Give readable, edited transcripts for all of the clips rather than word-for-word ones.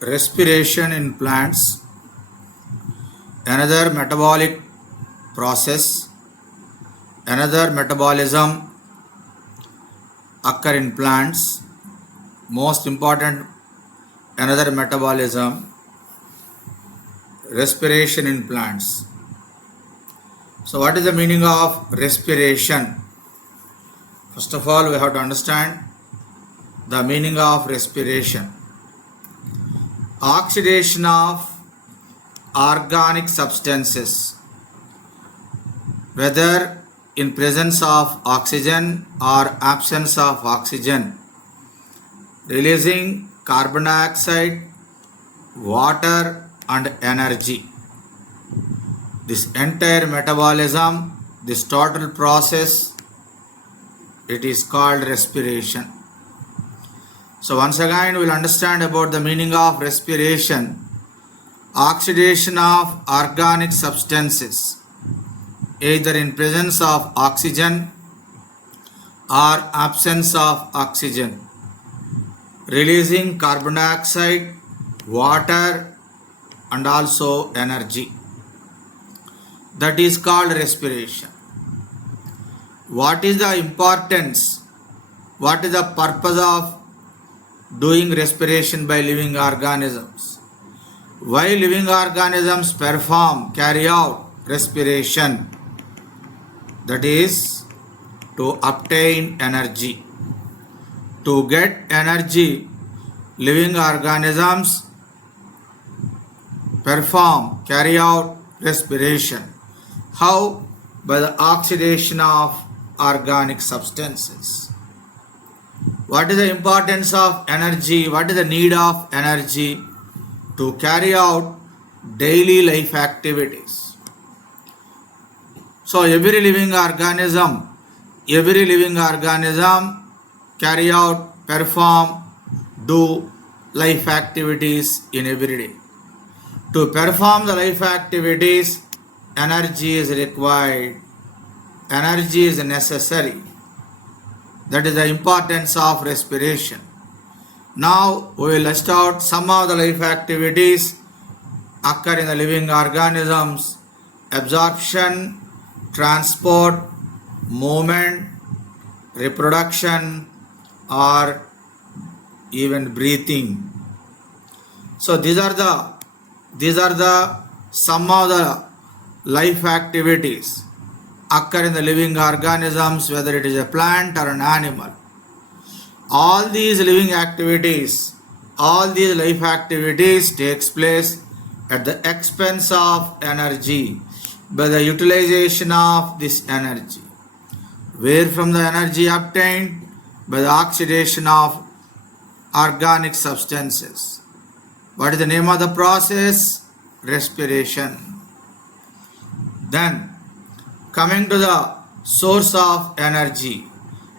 Respiration in plants, another metabolic process, another metabolism occur in plants. Most important, another metabolism, respiration in plants. So what is the meaning of respiration? First of all, we have to understand the meaning of respiration. Oxidation of organic substances, whether in presence of oxygen or absence of oxygen, releasing carbon dioxide, water and energy. This entire metabolism, this total process, it is called respiration. So once again we will understand about the meaning of respiration. Oxidation of organic substances, either in presence of oxygen or absence of oxygen, releasing carbon dioxide, water and also energy. That is called respiration. What is the importance? What is the purpose of doing respiration by living organisms? Why living organisms carry out respiration? That is to obtain energy. To get energy, living organisms carry out respiration. How? By the oxidation of organic substances. What is the importance of energy? What is the need of energy? To carry out daily life activities. So every living organism carry out, perform, do life activities in every day. To perform the life activities, energy is required. Energy is necessary. That is the importance of respiration. Now we will list out some of the life activities occur in the living organisms: absorption, transport, movement, reproduction, or even breathing. So these are the some of the life activities occur in the living organisms, whether it is a plant or an animal. All these living activities, all these life activities takes place at the expense of energy by the utilization of this energy. Where from the energy obtained? By the oxidation of organic substances. What is the name of the process? Respiration. Then coming to the source of energy,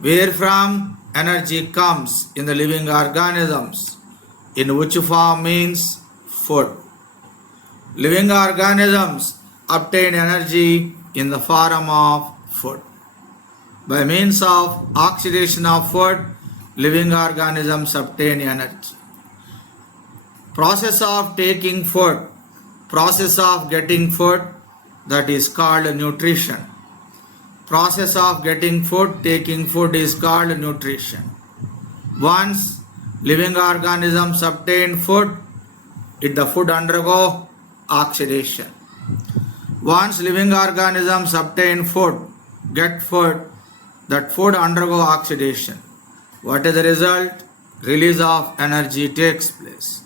where from energy comes in the living organisms, in which form means food. Living organisms obtain energy in the form of food. By means of oxidation of food, living organisms obtain energy. Process of taking food, process of getting food, that is called nutrition. Process of getting food, taking food is called nutrition. Once living organisms obtain food, the food undergo oxidation. Once living organisms obtain food, get food, that food undergo oxidation. What is the result? Release of energy takes place.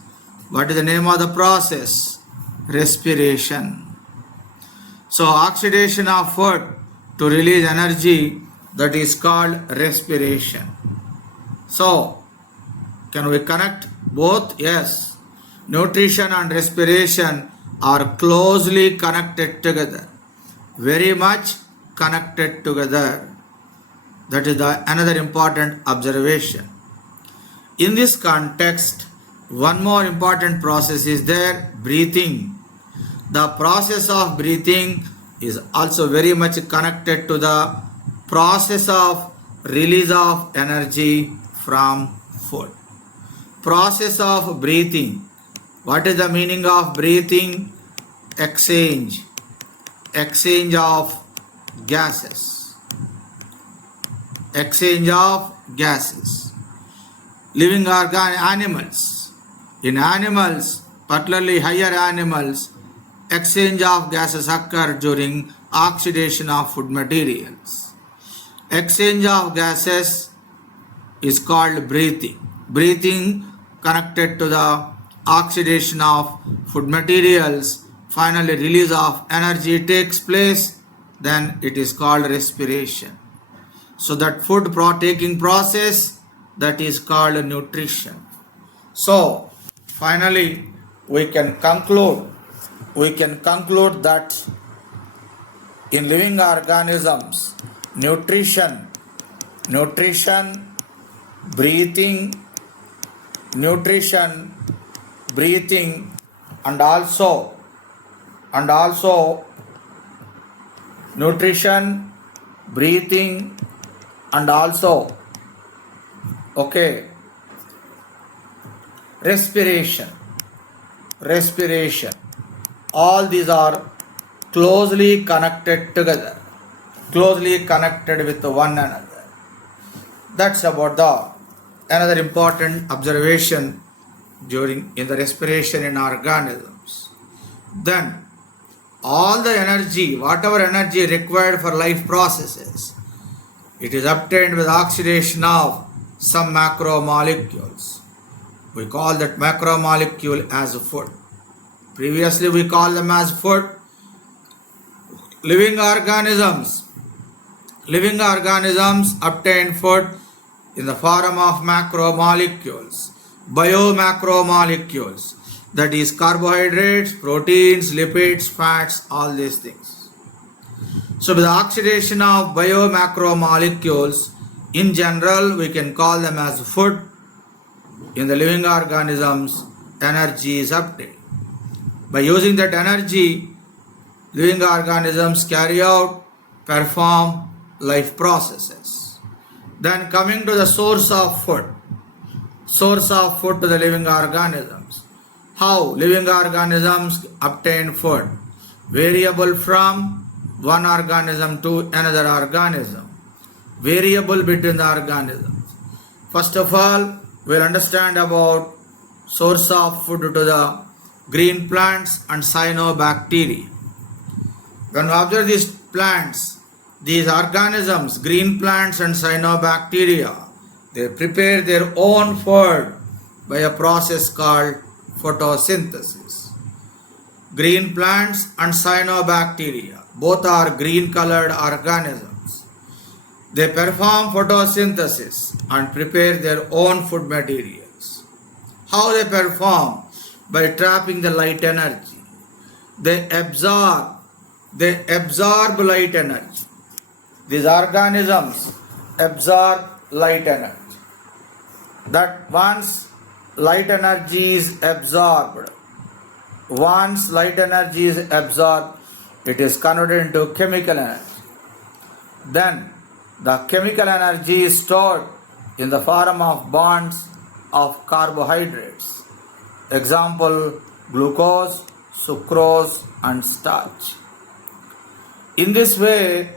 What is the name of the process? Respiration. So oxidation of food to release energy, that is called respiration. So can we connect both? Yes. Nutrition and respiration are closely connected together, very much connected together. That is another important observation. In this context, one more important process is there, breathing. The process of breathing is also very much connected to the process of release of energy from food. Process of breathing What is the meaning of breathing? Exchange. Exchange of gases. Exchange of gases. Living animals. In animals, particularly higher animals, exchange of gases occur during oxidation of food materials. Exchange of gases is called breathing. Breathing connected to the oxidation of food materials, finally release of energy takes place, then it is called respiration. So that food taking process, that is called nutrition. So finally we can conclude that in living organisms, nutrition, breathing, and also nutrition, breathing, and also respiration. All these are closely connected together, closely connected with one another. That's about another important observation in the respiration in organisms. Then all the energy, whatever energy required for life processes, it is obtained with oxidation of some macromolecules. We call that macromolecule as food. Previously we call them as food. Living organisms obtain food in the form of macromolecules, biomacromolecules, that is carbohydrates, proteins, lipids, fats, all these things. So with the oxidation of biomacromolecules, in general we can call them as food. In the living organisms, energy is obtained. By using that energy, living organisms perform life processes. Then coming to the source of food to the living organisms. How living organisms obtain food? Variable from one organism to another organism. Variable between the organisms. First of all, we'll understand about source of food to the green plants and cyanobacteria. When we observe these plants, these organisms, green plants and cyanobacteria, they prepare their own food by a process called photosynthesis. Green plants and cyanobacteria, both are green colored organisms. They perform photosynthesis and prepare their own food materials. How they perform? By trapping the light energy. They absorb light energy. These organisms absorb light energy. That once light energy is absorbed, it is converted into chemical energy. Then the chemical energy is stored in the form of bonds of carbohydrates. Example, glucose, sucrose, and starch. In this way,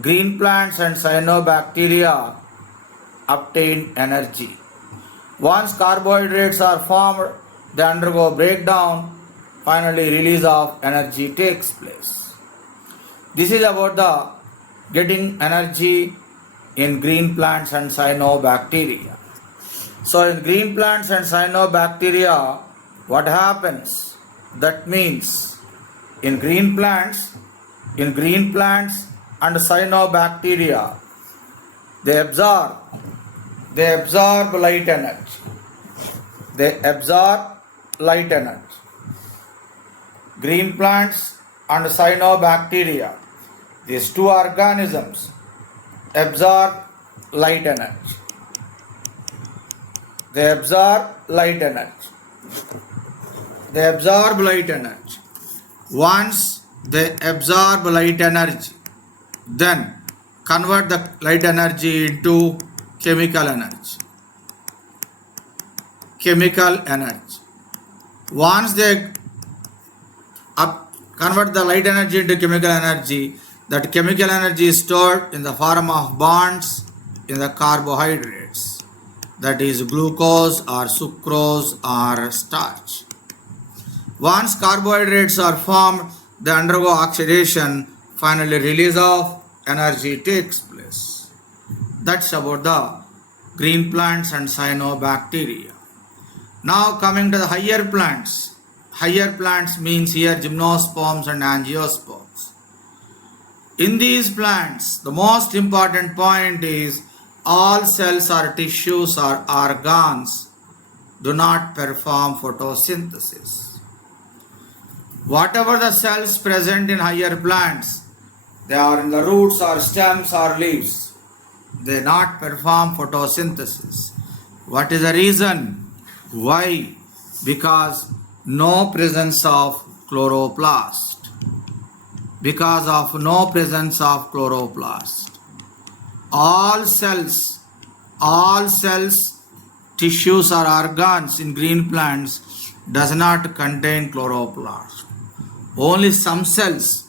green plants and cyanobacteria obtain energy. Once carbohydrates are formed, they undergo breakdown, finally release of energy takes place. This is about the getting energy in green plants and cyanobacteria. So in green plants and cyanobacteria, what happens? That means in green plants and cyanobacteria, they absorb light energy. Green plants and cyanobacteria, these two organisms absorb light energy. They absorb light energy. Once they absorb light energy, then convert the light energy into chemical energy. Once they convert the light energy into chemical energy, that chemical energy is stored in the form of bonds in the carbohydrates, that is glucose or sucrose or starch. Once carbohydrates are formed, they undergo oxidation, finally release of energy takes place. That's about the green plants and cyanobacteria. Now coming to the higher plants. Higher plants means here gymnosperms and angiosperms. In these plants, the most important point is all cells or tissues or organs do not perform photosynthesis. Whatever the cells present in higher plants, they are in the roots or stems or leaves, they not perform photosynthesis. What is the reason? Why? Because no presence of chloroplast. Because of no presence of chloroplast. All cells, tissues or organs in green plants does not contain chloroplast. Only some cells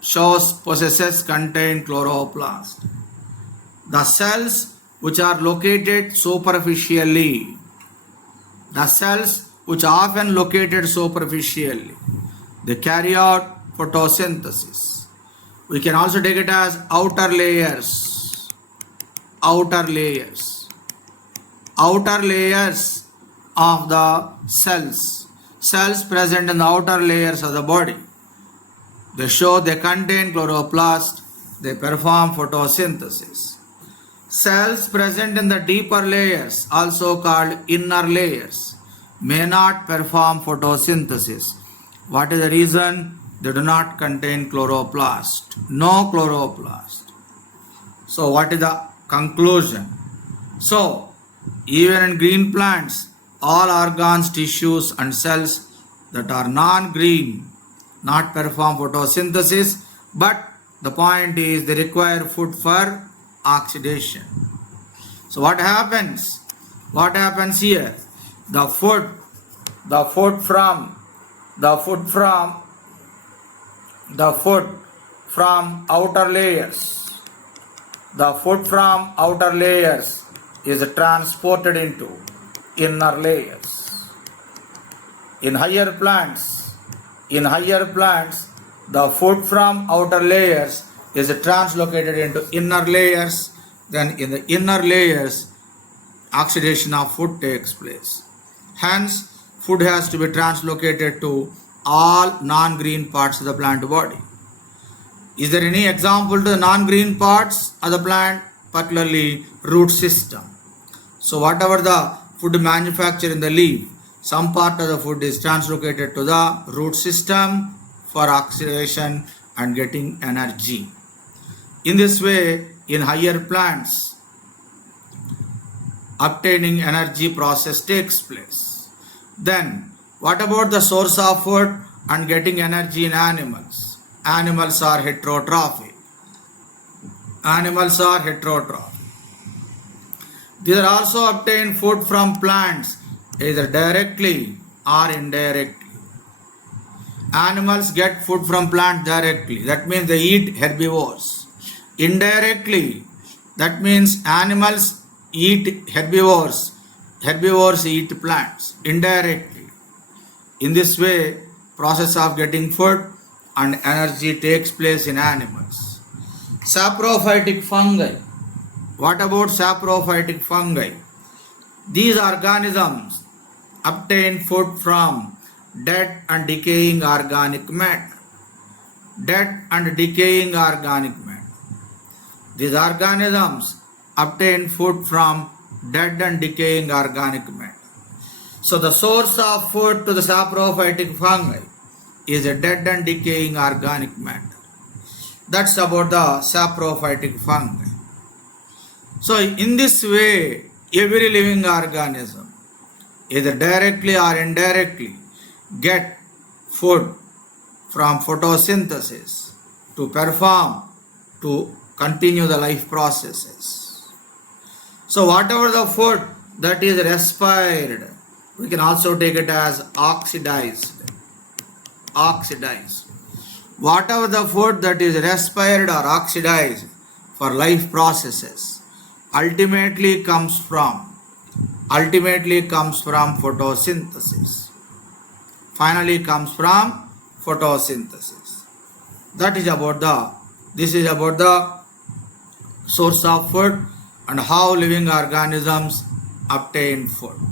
possesses contain chloroplast. The cells which are located superficially, the cells which are often located superficially, they carry out photosynthesis. We can also take it as outer layers. Outer layers of the cells. Cells present in the outer layers of the body. They contain chloroplast. They perform photosynthesis. Cells present in the deeper layers, also called inner layers, may not perform photosynthesis. What is the reason? They do not contain chloroplast. No chloroplast. So what is the conclusion? So even in green plants, all organs, tissues and cells that are non-green not perform photosynthesis, but the point is they require food for oxidation. So what happens? What happens here? The food from outer layers. The food from outer layers is transported into inner layers. In higher plants, the food from outer layers is translocated into inner layers. Then in the inner layers, oxidation of food takes place. Hence, food has to be translocated to all non-green parts of the plant body. Is there any example to the non-green parts of the plant? Particularly root system. So whatever the food manufactured in the leaf, some part of the food is translocated to the root system for oxidation and getting energy. In this way, in higher plants, obtaining energy process takes place. Then, what about the source of food and getting energy in animals? Animals are heterotrophic. These are also obtained food from plants either directly or indirectly. Animals get food from plants directly. That means they eat herbivores. Indirectly, that means animals eat herbivores. Herbivores eat plants indirectly. In this way, process of getting food and energy takes place in animals. Saprophytic fungi. What about saprophytic fungi? These organisms obtain food from dead and decaying organic matter. These organisms obtain food from dead and decaying organic matter. So the source of food to the saprophytic fungi is a dead and decaying organic matter. That's about the saprophytic fungi. So in this way, every living organism, either directly or indirectly, get food from photosynthesis to continue the life processes. So whatever the food that is respired We can also take it as oxidized. Oxidized. Whatever the food that is respired or oxidized for life processes ultimately comes from photosynthesis. Finally comes from photosynthesis. This is about the source of food and how living organisms obtain food.